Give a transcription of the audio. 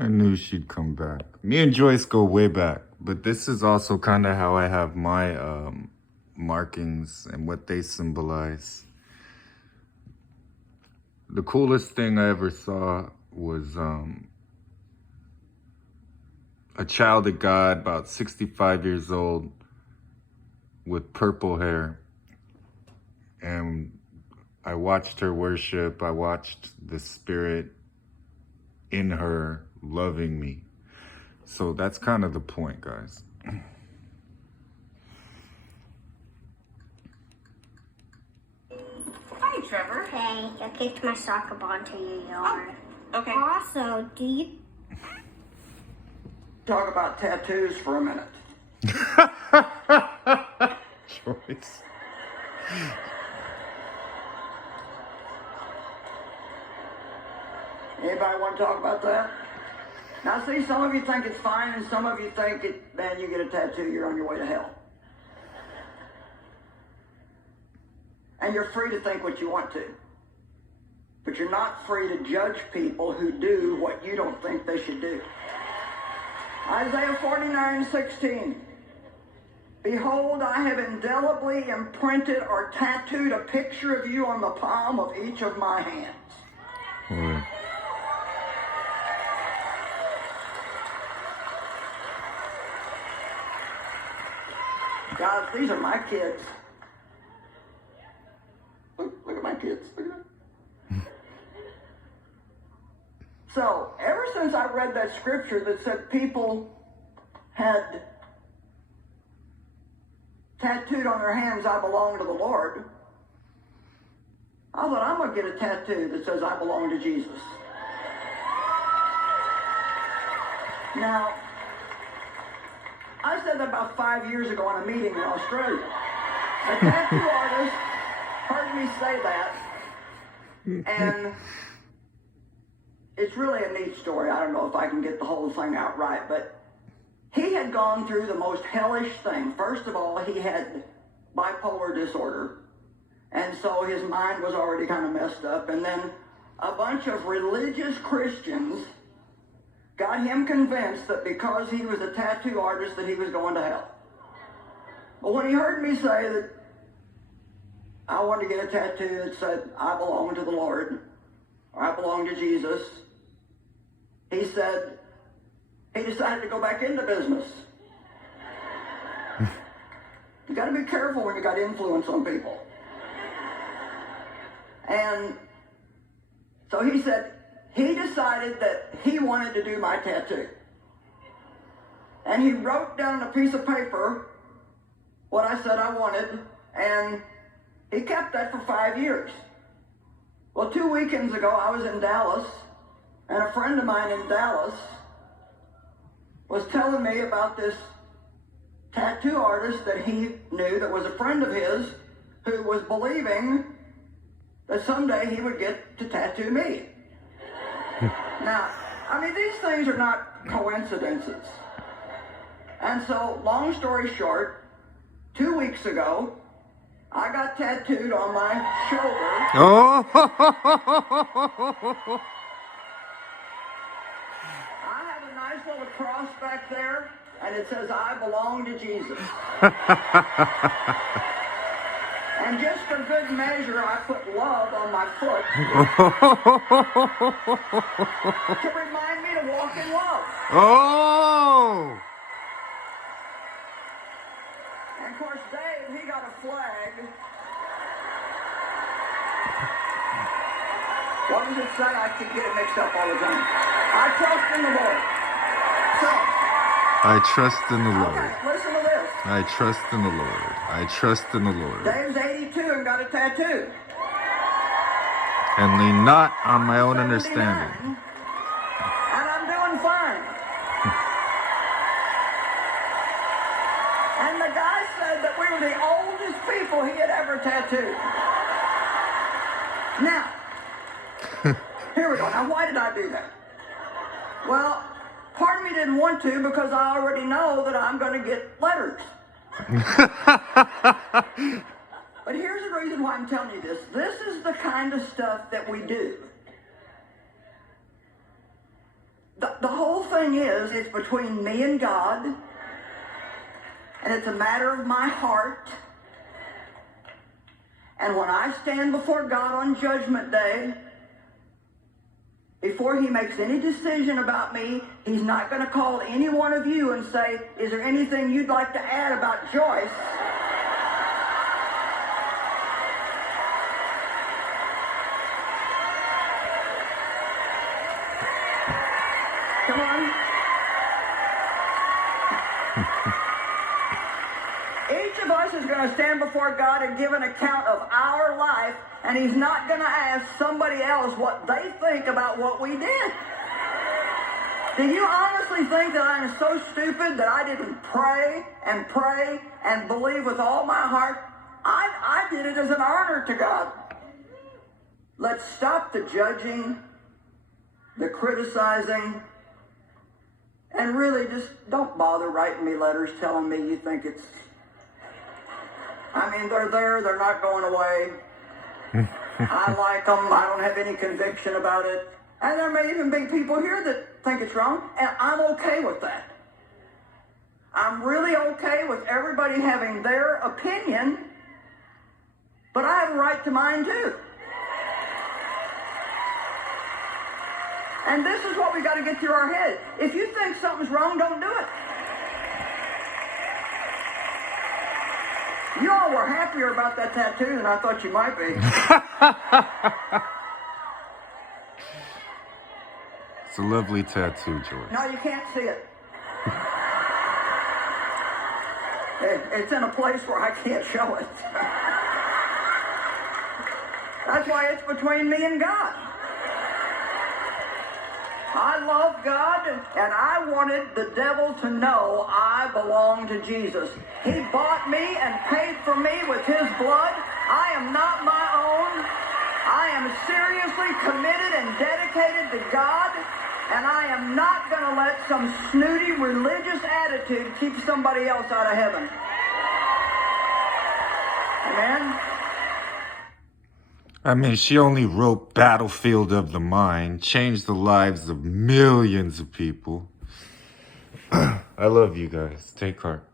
I knew she'd come back. Me and Joyce go way back, but this is also kind of how I have my markings and what they symbolize. The coolest thing I ever saw was a child of God, about 65 years old, with purple hair. And I watched her worship. I watched the Spirit in her loving me. So that's kind of the point, guys. Hi, Trevor. Hey, I kicked my soccer ball into your yard. Oh, okay. Also, do you... Talk about tattoos for a minute. Joyce. Anybody want to talk about that? Now, see, some of you think it's fine, and some of you think, man, you get a tattoo, you're on your way to hell. And you're free to think what you want to. But you're not free to judge people who do what you don't think they should do. Isaiah 49:16. Behold, I have indelibly imprinted or tattooed a picture of you on the palm of each of my hands. Mm. Guys, these are my kids. Look at my kids. Look at them. So, ever since I read that scripture that said people had tattooed on their hands, I belong to the Lord, I thought, I'm going to get a tattoo that says I belong to Jesus. Now, I said that about 5 years ago in a meeting in Australia. A tattoo artist heard me say that, and it's really a neat story. I don't know if I can get the whole thing out right, but he had gone through the most hellish thing. First of all, he had bipolar disorder, and so his mind was already kind of messed up. And then a bunch of religious Christians got him convinced that because he was a tattoo artist that he was going to hell. But when he heard me say that I wanted to get a tattoo that said, I belong to the Lord, or I belong to Jesus, he said he decided to go back into business. You got to be careful when you got influence on people. And so he said he decided that he wanted to do my tattoo. And he wrote down on a piece of paper what I said I wanted, and he kept that for 5 years. Well, 2 weekends ago, I was in Dallas, and a friend of mine in Dallas was telling me about this tattoo artist that he knew that was a friend of his who was believing that someday he would get to tattoo me. Now, I mean, these things are not coincidences. And so, long story short, 2 weeks ago, I got tattooed on my shoulder. Oh! I have a nice little cross back there, and it says, I belong to Jesus. And just for good measure, I put love on my foot to remind me to walk in love. Oh! And of course, Dave, he got a flag. What does it say? I keep getting mixed up all the time. I trust in the Lord. So, I trust in the Lord. okay, listen to this. I trust in the Lord. I trust in the Lord. Dave's 82 and got a tattoo. And lean not on my own 79, understanding. And I'm doing fine. And the guy said that we were the oldest people he had ever tattooed. Now, here we go. Now, why did I do that? Well, part of me didn't want to because I already know that I'm going to get letters. But here's the reason why I'm telling you this. This is the kind of stuff that we do. The whole thing is, it's between me and God, and it's a matter of my heart. And when I stand before God on Judgment Day, before he makes any decision about me, he's not going to call any one of you and say, is there anything you'd like to add about Joyce? Come on. Each of us is going to stand before God and give an account of our life, and he's not going to ask somebody else what they think about what we did. Do you honestly think that I'm so stupid that I didn't pray and believe with all my heart? I did it as an honor to God. Let's stop the judging, the criticizing, and really just don't bother writing me letters telling me you think it's... I mean, they're there, they're not going away. I like them, I don't have any conviction about it. And there may even be people here that think it's wrong, and I'm okay with that. I'm really okay with everybody having their opinion, but I have a right to mine too. And this is what we got to get through our head. If you think something's wrong, don't do it. You all were happier about that tattoo than I thought you might be. It's a lovely tattoo, George. No, you can't see it. It's in a place where I can't show it. That's why it's between me and God. I love God, and I wanted the devil to know I belong to Jesus. He bought me and paid for me with his blood. I am not my own. I am seriously committed and dedicated to God, and I am not going to let some snooty religious attitude keep somebody else out of heaven. Amen? I mean, she only wrote Battlefield of the Mind, changed the lives of millions of people. I love you guys. Take heart.